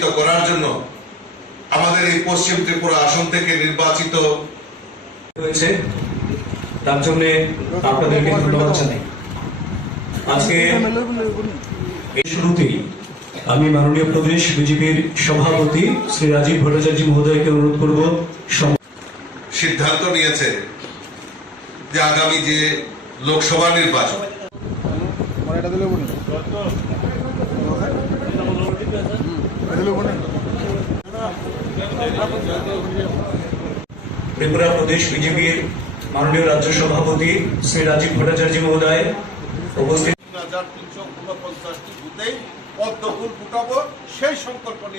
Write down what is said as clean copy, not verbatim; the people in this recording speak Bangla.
প্রতিনিধিত্ব করার জন্য আমাদের এই পশ্চিম ত্রিপুরা আসন থেকে নির্বাচিত হয়েছে, তার জন্য আপনাদেরকে ধন্যবাদ জানাই। আজকে এই শুরুতেই আমি মাননীয় প্রদেশ বিজেপির সভাপতি শ্রী রাজীব ভট্টাচার্য মহোদয়কে অনুরোধ করব সিদ্ধান্ত নিয়েছে যে আগামী যে লোকসভা নির্বাচন ত্রিপুরা প্রদেশ বিজেপির মাননীয় রাজ্য সভাপতি শ্রী রাজীব ভট্টাচার্য মহোদয় উপস্থিত 3,349টি বুথেই পদ্মফুল ফুটাবো সেই সংকল্প